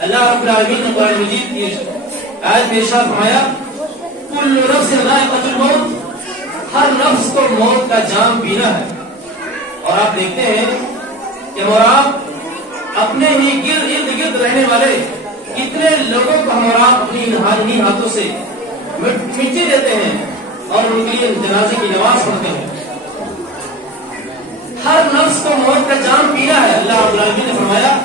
اللہ رب العالمین نے قرآن مجید کی آیت میں ارشاد فرمایا کل نفس ذائقۃ الموت، ہر نفس کو موت کا جام پینا ہے۔ اور آپ دیکھتے ہیں کہ اور آپ اپنے ہی ارد گرد رہنے والے کتنے لوگوں کو ہم اور آپ اپنی انہی ہاتھوں سے مٹی دیتے ہیں اور ان کے لیے جنازے کی نماز پڑھتے ہیں۔ ہر نفس کو موت کا جام پینا ہے۔ اللہ رب العالمین نے فرمایا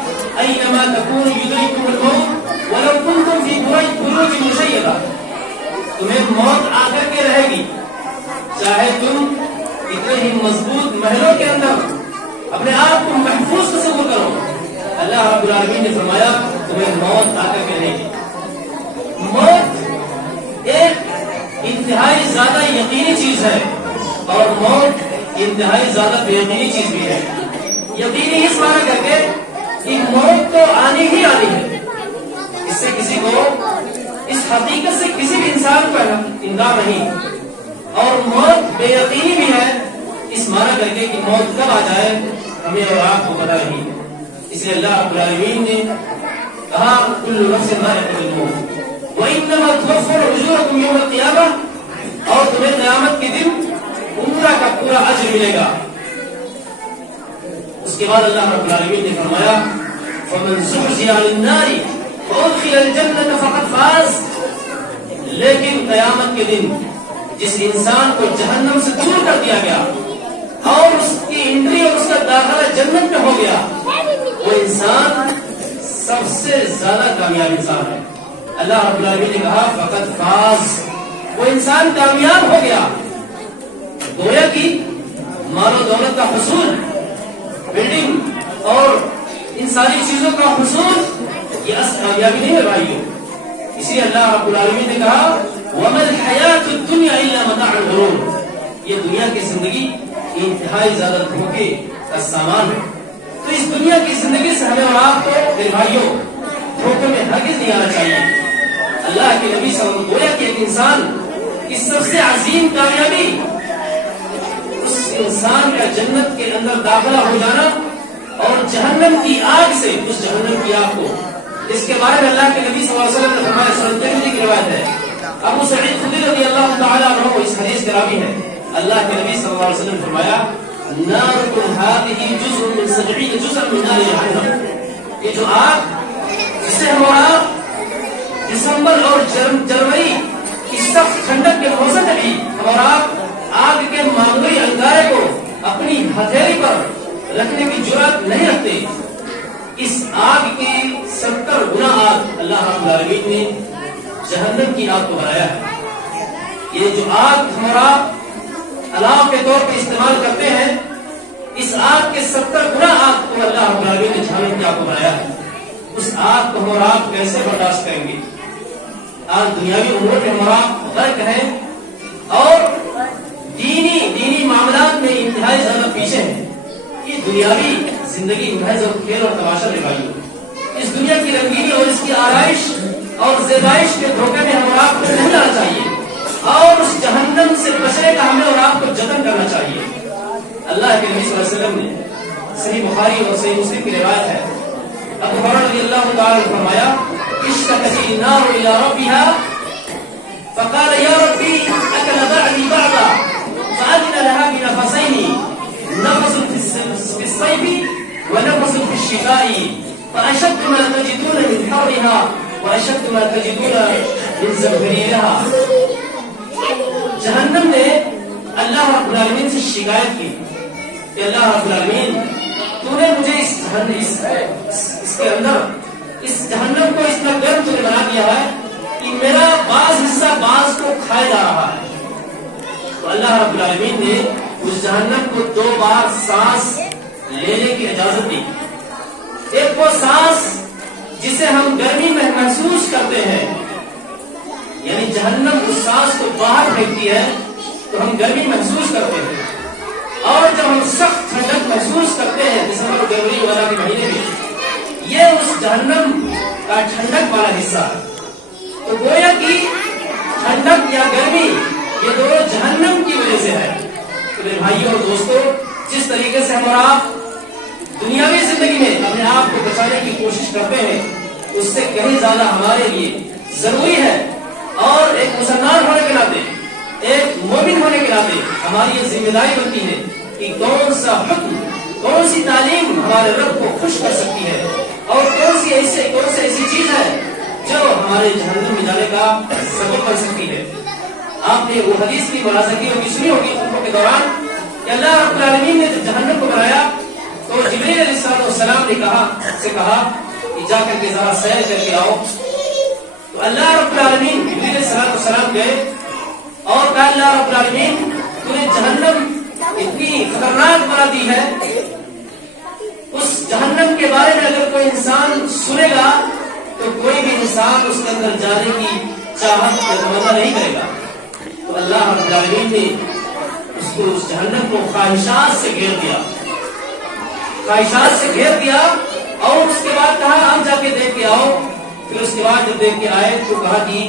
اینما تکونوا یدرککم الموت ولو کنتم فی بروج مشیدہ، تمہیں موت آ کر کے رہے گی، چاہے تم اتنے ہی مضبوط محلوں کے اندر اپنے آپ کو محفوظ تصور کرو، اللہ رب العالمین نے فرمایا تمہیں موت آ کر کے رہے گی۔ موت ایک انتہائی زیادہ یقینی چیز ہے اور موت انتہائی زیادہ بے یقینی چیز بھی ہے۔ یقینی اس معنی کر کے کہ موت تو آنی ہی آنی ہے، اس سے کسی کو، اس حقیقت سے کسی بھی انسان کو انکار نہیں، اور موت بے یقینی بھی ہے اس معنی کر کے کہ موت کب آ جائے ہمیں اور آپ کو پتہ نہیں۔ اس لیے اللہ رب العالمین نے کہا کل نفس ذائقۃ الموت وانما توفون اجورکم یوم القیامہ، اور تمہیں قیامت کے دن عمرہ کا پورا اجر ملے گا۔ اس کے بعد اللہ رب العالمین نے فرمایا فمن زحزح عن النار وادخل الجنة فقد فاز، لیکن قیامت کے دن جس انسان کو جہنم سے دور کر دیا گیا اور اس کی انٹری اور اس کا داخلہ جنت میں ہو گیا، وہ انسان سب سے زیادہ کامیاب انسان ہے۔ اللہ رب العالمین نے کہا فقد فاز، وہ انسان کامیاب ہو گیا۔ گویا کی مال و دولت کا حصول، بلڈنگ اور ان ساری چیزوں کا حصول یہ اصل کامیابی نہیں ہے بھائیو۔ اسی لیے اللہ رب العالمین نے کہا وَمَا الْحَيَاةُ الدُّنْيَا إِلَّا مَتَاعُ الْغُرُورِ، یہ دنیا کی زندگی انتہائی زیادہ دھوکے کا سامان ہے۔ تو اس دنیا کی زندگی سے ہمیں اور آپ کو میرے بھائیوں دھوکے میں ہرگز نہیں آنا چاہیے۔ اللہ کے نبی صلی اللہ علیہ وسلم گویا کہ ایک انسان کی سب سے عظیم کامیابی اس انسان کا جنت کے اندر داخلہ ہو جانا اور جہنم کی آگ سے، اس جہنم کی آگ کو، اس کے بارے میں اللہ کے نبی صلی اللہ علیہ وسلم نے فرمایا، سنن ترمذی کی روایت ہے، ابو سعید خدری رضی اللہ تعالیٰ عنہ اس حدیث کے راوی ہے، اللہ کے نبی صلی اللہ علیہ وسلم نے فرمایا نارکم هذه جزء من 70 جزءا من نار جہنم، یہ جو آگ جسے ہمارا دسمبر اور جنوری کی سخت ٹھنڈک کے موسم میں بھی ہمارا آگ کے معمولی انگارے کو اپنی ہتھیلی پر رکھنے کی جرات نہیں رکھتے، اس آگ کی 70 گنا آگ اللہ رب العالمین نے جہنم کی آگ کو بنایا ہے۔ یہ جو آگ ہمارا علاؤ کے طور پہ استعمال کرتے ہیں، اس آگ کے 70 گنا آگ کو اللہ رب العالمین نے جہنم کی آگ کو بنایا ہے۔ اس آگ کو ہم اور آپ کیسے برداشت کریں گے؟ آج دنیاوی امور میں ہمارا غرق ہے اور دینی معاملات میں انتہائی زیادہ پیچھے ہیں۔ یہ دنیاوی زندگی محض اور کھیل اور تماشا نبھائی، اس دنیا کی رنگینی اور اس کی آرائش اور زیبائش کے دھوکے میں ہم اور آپ کو نہیں آنا چاہیے اور اس جہنم سے بچنے کا ہمیں اور آپ کو جتن کرنا چاہیے۔ اللہ کے نبی صلی اللہ علیہ وسلم نے صحیح بخاری اور صحیح مسلم کی روایت ہے، ابو ہریرہ رضی اللہ تعالی عنہ فرمایا اشتكت النار الى ربها فقال يا ربي اكل بعدي بعضا فاذن لها بنفسين نفس في الصيف ونفس في الشتاء فاشد ما تجدون من حرها واشد ما تجدون من زمهريرها۔ جہنم نے اللہ رب العالمین سے شکایت کی کہ اللہ رب العالمین تو نے مجھے اس کے اندر اس جہنم کو اتنا گرم تو نے بنا دیا ہے کہ میرا بعض حصہ بعض کو کھایا جا رہا ہے۔ تو اللہ رب العالمین نے اس جہنم کو 2 بار سانس لینے کی اجازت دی۔ ایک وہ سانس جسے ہم گرمی میں محسوس کرتے ہیں، یعنی جہنم اس سانس کو باہر پھینکتی ہے تو ہم گرمی محسوس کرتے ہیں، اور جب ہم سخت ٹھنڈک محسوس کرتے ہیں دسمبر اور جنوری وغیرہ کے مہینے میں، یہ اس جہنم کا ٹھنڈک والا حصہ ہے۔ تو گویا کی ٹھنڈک یا گرمی یہ دونوں جہنم کی وجہ سے ہے۔ تو میرے بھائیوں اور دوستوں، جس طریقے سے ہم اور آپ دنیاوی زندگی میں اپنے آپ کو بچانے کی کوشش کرتے ہیں، اس سے کہیں زیادہ ہمارے لیے ضروری ہے، اور ایک مسلمان ہونے کے ناطے، ایک مومن ہونے کے ناطے ہماری یہ ذمہ داری بنتی ہے کہ کون سا حکم، کون سی تعلیم ہمارے رب کو خوش کر سکتی ہے، اور کون سی ایسی چیز ہے جو ہمارے جہنم میں جانے کا سبب بن سکتی ہے۔ آپ نے وہ حدیث کی ملاحظہ کی ہوگی، سنی ہوگی خطبوں کے دوران کہ اللہ رب العالمین نے جب جہنم کو بنایا تو جبریل علیہ السلام نے کہا کہ جا کر کے ذرا سیر کر کے آؤ۔ تو اللہ رب العالمین جبریل علیہ السلام گئے اور کہا اللہ رب العالمین تو نے جہنم اتنی خطرناک بنا دی ہے، اس جہنم کے بارے میں اگر کوئی انسان سنے گا تو کوئی بھی انسان اس کے اندر جانے کی چاہت یا تمنا نہیں کرے گا۔ تو اللہ رب العالمین نے اس جہنم کو خواہشات سے گھیر دیا، اور اس کے بعد کہا آپ جا کے دیکھ کے آؤ۔ پھر اس کے بعد جب دیکھ کے آئے تو کہا کہ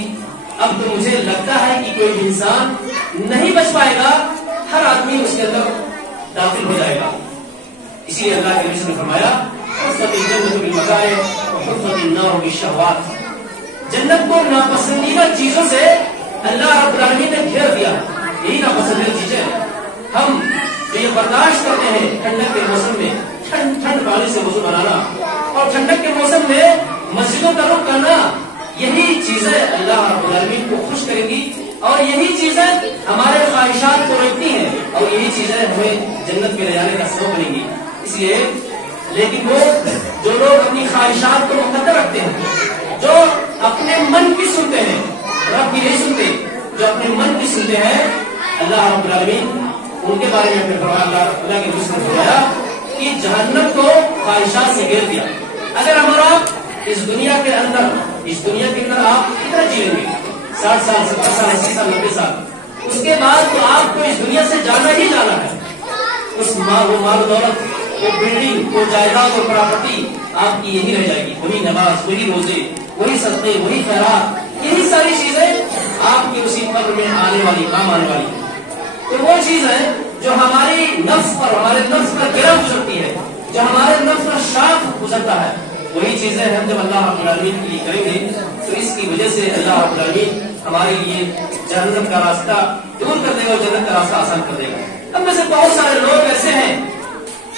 اب تو مجھے لگتا ہے کہ کوئی انسان نہیں بچ پائے گا، ہر آدمی اس کے اندر داخل ہو جائے گا۔ اسی لیے اللہ کے نبی نے فرمایا حفت الجنت بالمکارہ وحفت النار بالشہوات، جنت کو ناپسندیدہ چیزوں سے اللہ رب العالمین نے گھیر دیا۔ یہی ناپسندیدہ چیزیں ہم یہ برداشت کرتے ہیں ٹھنڈک کے موسم میں ٹھنڈ پانی سے وضو بنانا، اور ٹھنڈک کے موسم میں مسجدوں کا رخ کرنا، یہی چیزیں اللہ رب العالمین کو خوش کرے گی، اور یہی چیزیں ہمارے خواہشات کو روکتی ہیں، اور یہی چیزیں ہمیں جنت میں لے جانے کا سبب بنیں گی۔ اس لیے لیکن وہ جو لوگ اپنی خواہشات کو مقدر رکھتے ہیں، جو اپنے من کی سنتے ہیں، رب کی نہیں سنتے، جو اپنے من کی سنتے ہیں، اللہ رب العالمین ان کے بارے میں اللہ کے رسول نے فرمایا کہ جہنم کو خواہشات سے گھیر دیا۔ اگر ہمارا اس دنیا کے اندر آپ کتنا جیئیں گے، 60 سال 70 سال 80 سال 90 سال، اس کے بعد تو آپ کو اس دنیا سے جانا ہی جانا ہے۔ اس وہ مال و دولت، وہ بلڈنگ، وہ جائیداد اور پراپرٹی آپ کی یہی رہ جائے گی، وہی نماز، وہی روزے، وہی صدقے، وہی خیرات، یہی ساری چیزیں آپ کی اسی قبر میں کام آنے والی ہیں۔ تو وہ چیز ہے جو ہماری نفس پر گرہ گزرتی ہے، جو ہمارے نفس پر شاخ گزرتا ہے، وہی چیزیں ہم جب اللہ رب العالمین کے لیے کریں گے تو اس کی وجہ سے اللہ رب العالمین ہمارے لیے جہنم کا راستہ دور کر دے گا اور جنت کا راستہ آسان کر دے گا۔ اب میں سے بہت سارے لوگ ایسے ہیں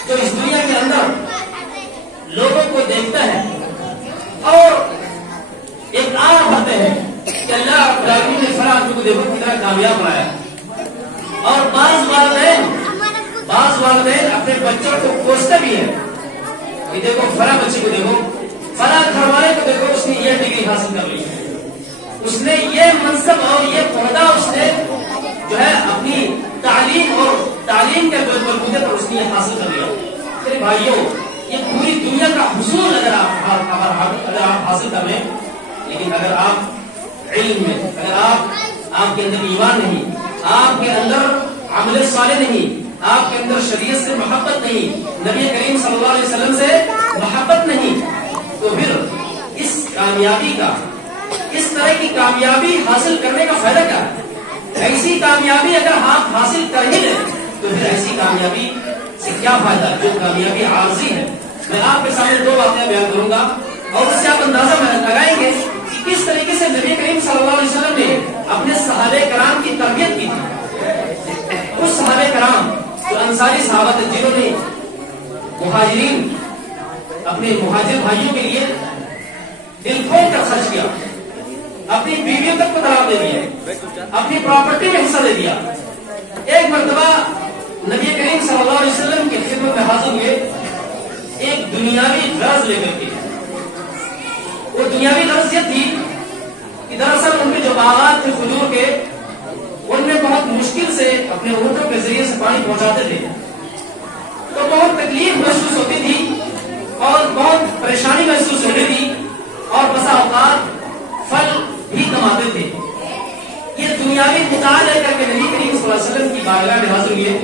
جو اس دنیا کے اندر لوگوں کو دیکھتا ہے اور ایک آرام بھرتے ہیں کہ اللہ رب العالمین نے فلاں آدمی کو دیکھو کتنا کامیاب بنایا، اور بعض والدین اپنے بچوں کو کوستے بھی ہیں کہ دیکھو فلاں بچے کو دیکھو، فلاں گھر والے کو دیکھو، اس نے یہ ڈگری حاصل کر لی، اس نے یہ منصب اور یہ عہدہ اس نے جو ہے اپنی تعلیم کے بلبوتے پر اس نے یہ حاصل کر لیا۔ میرے بھائیوں، یہ پوری دنیا کا حصول اگر آپ حاصل کر لیں، لیکن اگر آپ علم میں، اگر آپ کے اندر ایمان نہیں، آپ کے اندر عمل صالح نہیں، آپ کے اندر شریعت سے محبت نہیں، نبی کریم صلی اللہ علیہ وسلم سے محبت نہیں، تو پھر اس کامیابی کا، اس طرح کی کامیابی حاصل کرنے کا فائدہ کیا ہے؟ ایسی کامیابی اگر آپ حاصل کر ہی لیں تو پھر ایسی کامیابی سے کیا فائدہ جو کامیابی عارضی ہے۔ میں آپ کے سامنے 2 واقعہ بیان کروں گا اور اس سے آپ اندازہ لگائیں گے کہ کس طریقے سے نبی کریم صلی اللہ علیہ وسلم نے اپنے صحابہ کرام کی تربیت کی تھی۔ اس صحابہ کرام جو انصاری صحابہ تھے جنہوں نے مہاجرین، اپنے مہاجر بھائیوں کے لیے دل کھول کر خرچ کیا، اپنی بیویوں تک کو طلاق دے دیا، اپنی پراپرٹی میں حصہ دے دیا۔ ایک مرتبہ نبی کریم صلی اللہ علیہ وسلم کی خدمت میں حاضر ہوئے ایک دنیاوی غرض لے کر کے۔ وہ دنیاوی غرض یہ تھی کہ دراصل ان کے جو باغات تھے کھجور کے، ان میں بہت مشکل سے اپنے اونٹوں کے ذریعے سے پانی پہنچاتے تھے، تو بہت تکلیف محسوس ہوتی تھی اور بہت پریشانی محسوس ہوتی تھی، اور بسا اوقات پھل بھی کماتے تھے۔ یہ دنیاوی متاع لے کر کے نبی کریم صلی اللہ علیہ وسلم کی بارگاہ میں حاضر ہوئے،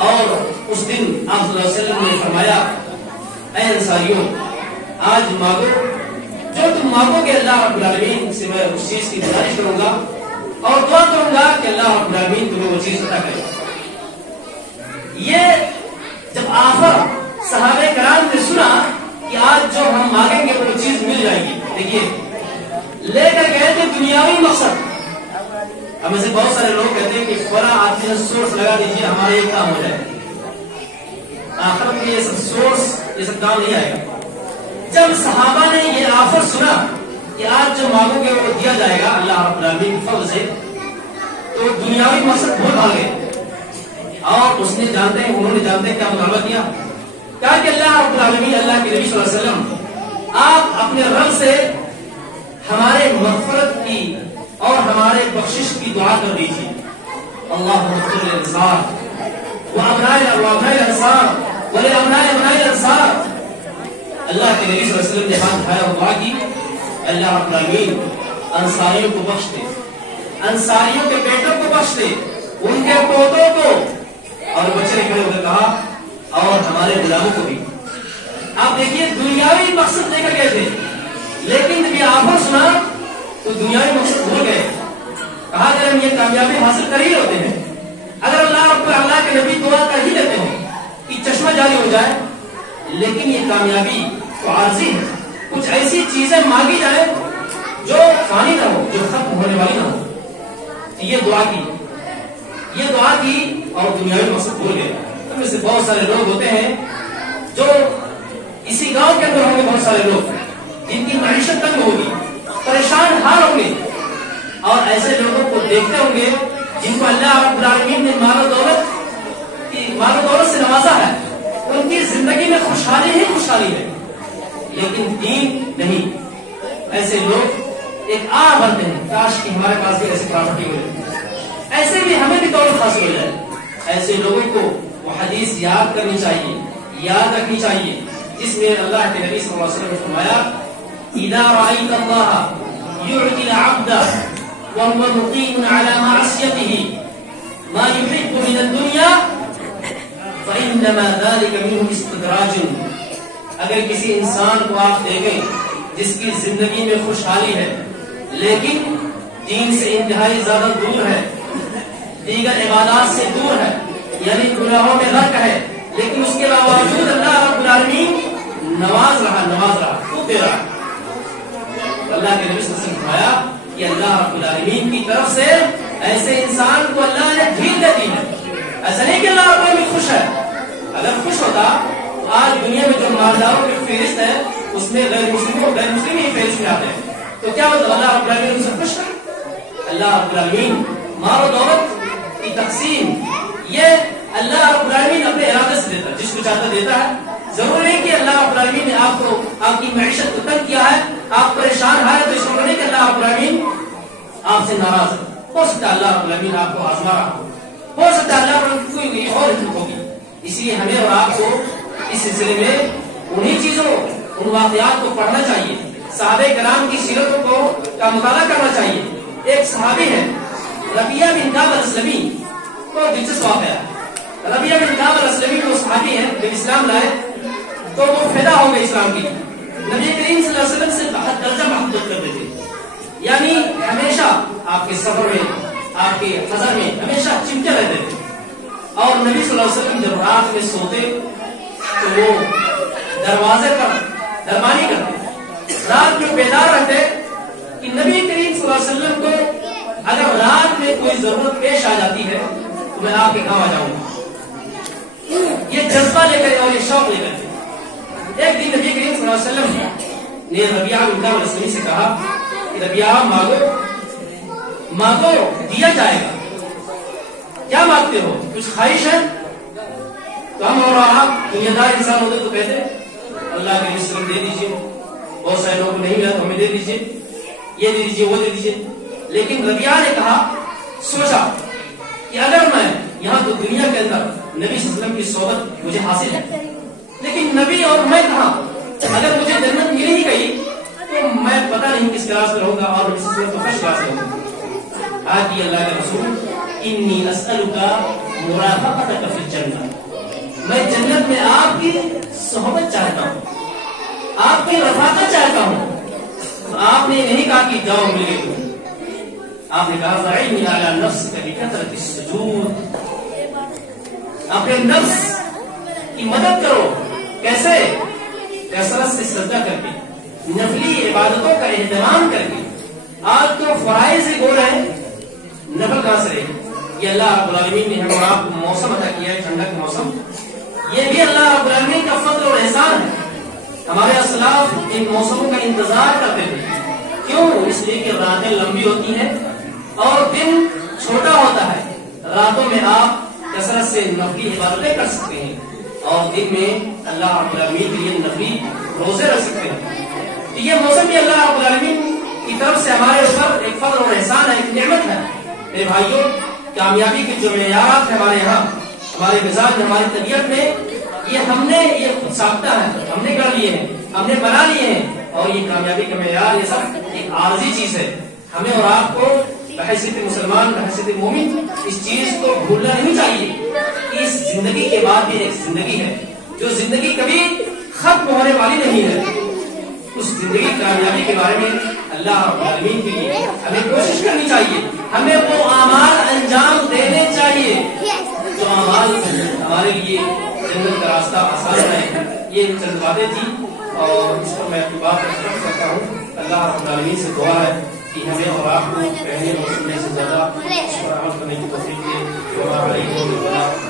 اور اس دن آپ صلی اللہ علیہ وسلم نے فرمایا، اے انصاریوں، آج مانگو جو تم مانگو گے، اللہ رب العالمین سے میں اس چیز کی گزارش کروں گا اور دعا کروں گا کہ اللہ رب العالمین تمہیں وہ چیز عطا کرے۔ یہ جب آخر صحابہ کرام نے سنا کہ آج جو ہم مانگیں گے وہ چیز مل دیکھیے لے کر گئے تھے دنیاوی مقصد. ہم سے بہت سارے لوگ کہتے ہیں کہ فلاں آدمی نے سورس لگا دیجیے ہمارا یہ کام ہو جائے. آخر میں یہ سب سورس یہ سب کام نہیں آئے گا. جب صحابہ نے یہ آفر سنا کہ آج جو مانگو گے وہ دیا جائے گا اللہ رب العالمین کے فضل سے, تو دنیاوی مقصد بھول بھاگے. اور اس نے جانتے ہیں انہوں نے جانتے ہیں کیا مطالبہ کیا کہ اللہ رب العالمین اللہ کے نبی صلی اللہ علیہ وسلم آپ اپنے رب سے ہمارے مغفرت کی اور ہمارے بخشش کی دعا کر دیجیے. اللہم اغفر للانصار وابناء الانصار ولابناء ابناء الانصار. اللہ کے نبی صلی اللہ علیہ وسلم نے ہاتھ اٹھایا اور دعا کی, اللہ رب العالمین انصاریوں کو بخش دے, انصاریوں کے بیٹوں کو بخش دے, ان کے پوتوں کو. اور بچے نے کھڑے ہو کر کہا اور ہمارے غلاموں کو بھی. آپ دیکھیے دنیاوی مقصد لے کر گئے تھے, لیکن جب یہ آفر سنا تو دنیاوی مقصد بھول گئے. کہا اگر ہم یہ کامیابی حاصل کر ہی ہوتے ہیں, اگر اللہ کے نبی دعا کر ہی لیتے ہیں کہ چشمہ جاری ہو جائے, لیکن یہ کامیابی تو عارضی ہے. کچھ ایسی چیزیں مانگی جائیں جو فانی نہ ہو, جو ختم ہونے والی نہ ہو. یہ دعا کی اور دنیاوی مقصد بھول گئے. ہم سے بہت سارے لوگ ہوتے ہیں جو اسی گاؤں کے اندر ہوں گے, بہت سارے لوگ جن کی معیشت تنگ ہوگی, پریشان حال ہوں گے, اور ایسے لوگوں کو دیکھتے ہوں گے جن کو اللہ رب العالمین نے مال و دولت سے نوازا ہے. ان کی زندگی میں خوشحالی ہی خوشحالی ہے, لیکن دین نہیں. ایسے لوگ ایک بنتے ہیں, کاش کہ ہمارے پاس بھی ایسی پراپرٹی ہو جائے, ایسے بھی ہمیں بھی دولت حاصل ہو جائے. ایسے لوگوں کو وہ حدیث یاد کرنی چاہیے, یاد رکھنی چاہیے, جس میں اللہ کے نبی صلی اللہ علیہ وسلم نے فرمایا اذا رأيت الله يعطي العبد وهو مقيم على معصيته ما يحب من الدنيا فإنما ذلك منه استدراج. اگر کسی انسان کو آپ دیکھیں جس کی زندگی میں خوشحالی ہے لیکن دین سے انتہائی زیادہ دور ہے, دیگر عبادات سے دور ہے, یعنی گناہوں میں غرق ہے, لیکن اس کے باوجود اللہ رب العالمین نواز رہا خوب دے رہا. اللہ کے نبی صلی اللہ علیہ وسلم نے فرمایا کہ اللہ رب العالمین کی طرف سے ایسے انسان کو اللہ نے ڈھیل دے دی ہے. ایسا نہیں کہ اللہ رب العالمین خوش ہے. اگر خوش ہوتا تو آج دنیا میں جو مالداروں کی فہرست ہے اس میں غیر مسلم ہی فہرست میں آتے ہیں. تو کیا مطلب اللہ رب العالمین ان سے خوش ہے؟ اللہ رب العالمین مال و دولت کی تقسیم یہ اللہ رب العالمین اپنے ارادے سے دیتا ہے, جس کو چاہتا دیتا ہے. ضرور نہیں کہ اللہ رب العالمین نے آپ کو آپ کی معیشت کو تنگ کیا ہے, آپ پریشان ہے, تو اس کو نہیں کہ اللہ رب العالمین آپ سے ناراض ہے. ہو سکتا ہے اللہ رب العالمین آپ کو آزما رہا ہو سکتا ہے اللہ رب العالمین کوئی اور حکمت ہوگی. اس لیے ہمیں اور آپ کو اس سلسلے میں انہی چیزوں ان واقعات کو پڑھنا چاہیے, صحابہ کرام کی سیرتوں کا مطالعہ کرنا چاہیے. ایک صحابی ہے ربیہ بن کعب الاسلمی, بہت دلچسپ واقعہ ہے. ربیہ بن کعب الاسلمی وہ صحابی ہے, جب اسلام لائے تو وہ فدا ہو گئے اسلام کی. نبی کریم صلی اللہ علیہ وسلم سے بہت درجہ محبت کرتے تھے, یعنی ہمیشہ آپ کے سفر میں آپ کے حضر میں ہمیشہ چمٹے رہتے تھے. اور نبی صلی اللہ علیہ وسلم جب رات میں سوتے تو وہ دروازے پر دربانی کرتے, رات میں بیدار رہتے کہ نبی کریم صلی اللہ علیہ وسلم کو اگر رات میں کوئی ضرورت پیش آ جاتی ہے تو میں آپ کے کام آ جاؤں گا. یہ جذبہ لے کر اور یہ شوق لے کر ایک دن نبی کریم صلی اللہ علیہ وسلم نے ربیہ بن کعب الاسلمی سے کہا کہ ربیہ مانگو دیا جائے گا. کیا مانگتے ہو, کچھ خواہش ہے؟ تو ہم اور آپ دنیا دار انسان ہوتے تو کہتے اللہ کے رسول دے دیجیے, بہت سارے لوگ نہیں ملا تو ہمیں دے دیجیے, یہ دے دیجیے, وہ دے دیجیے. لیکن ربیہ نے کہا, سوچا کہ اگر میں یہاں تو دنیا کے اندر نبی صلی اللہ علیہ وسلم کی صحبت مجھے حاصل ہے, لیکن نبی اور میں کہاں, اگر مجھے جنت مل ہی گئی تو میں پتہ نہیں کس کلاس میں رہوں گا اور نبی صلی اللہ علیہ وسلم تو فرسٹ کلاس میں ہوں گا. آج یہ اللہ کے رسول انی اسألک مرافقتک فی الجنہ, میں جنت میں آپ کی صحبت چاہتا ہوں, آپ کی رفاقت چاہتا ہوں. تو آپ نے نہیں کہا کہ جاؤ مل گئی, آپ نے کہا فَعِنِّ عَلَى نَفْسِكَ بِكَثْرَةِ السُّجُودِ, اپنے نفس کی مدد کرو. کیسے؟ کثرت سے سجدہ کر کے, نفلی عبادتوں کا اہتمام کر کے آج تو فرائض ہی بول رہے ہیں، نفل کہاں سے رہے؟ یہ اللہ رب العالمین نے ہم اور آپ کو موسم عطا کیا ہے، ٹھنڈک موسم، یہ بھی اللہ رب العالمین کا فضل اور احسان ہے۔ ہمارے اسلاف ان موسموں کا انتظار کرتے تھے، کیوں؟ اس لیے کہ راتیں لمبی ہوتی ہیں اور دن چھوٹا ہوتا ہے۔ راتوں میں آپ کثرت سے نفلی عبادتیں کر سکتے ہیں اور دن میں اللہ رب العالمین کے لیے نفلی روزے رکھ سکتے ہیں۔ یہ موسم بھی اللہ رب العالمین کی طرف سے ہمارے اوپر ایک فضل اور احسان ہے، ایک نعمت ہے۔ میرے بھائیوں، کامیابی کے جو معیارات ہیں ہمارے یہاں، ہمارے مزاج میں، ہماری طبیعت میں، یہ خود ساختہ ہے، ہم نے کر لیے ہیں، ہم نے بنا لیے ہیں، اور یہ کامیابی کا معیار یہ سب ایک عارضی چیز ہے۔ ہمیں اور آپ کو بحیثیت مسلمان، بحیثیت مومن اس چیز کو بھولنا نہیں چاہیے کہ اس زندگی کے بعد بھی ایک زندگی ہے، جو زندگی کبھی ختم ہونے والی نہیں ہے۔ اس زندگی کامیابی کے بارے میں اللہ رب العالمین کے لیے ہمیں کوشش کرنی چاہیے، ہمیں وہ اعمال انجام دینے چاہیے جو اعمال ہمارے لیے جنت کا راستہ آسان ہے۔ یہ چند باتیں تھیں اور اس پر میں اپنی بات ختم کرتا ہوں۔ اللہ رب العالمین سے دعا ہے کہ ہمیں اور آپ کو پہلے اور سننے سے زیادہ اس پر عمل کرنے کی توفیق دے۔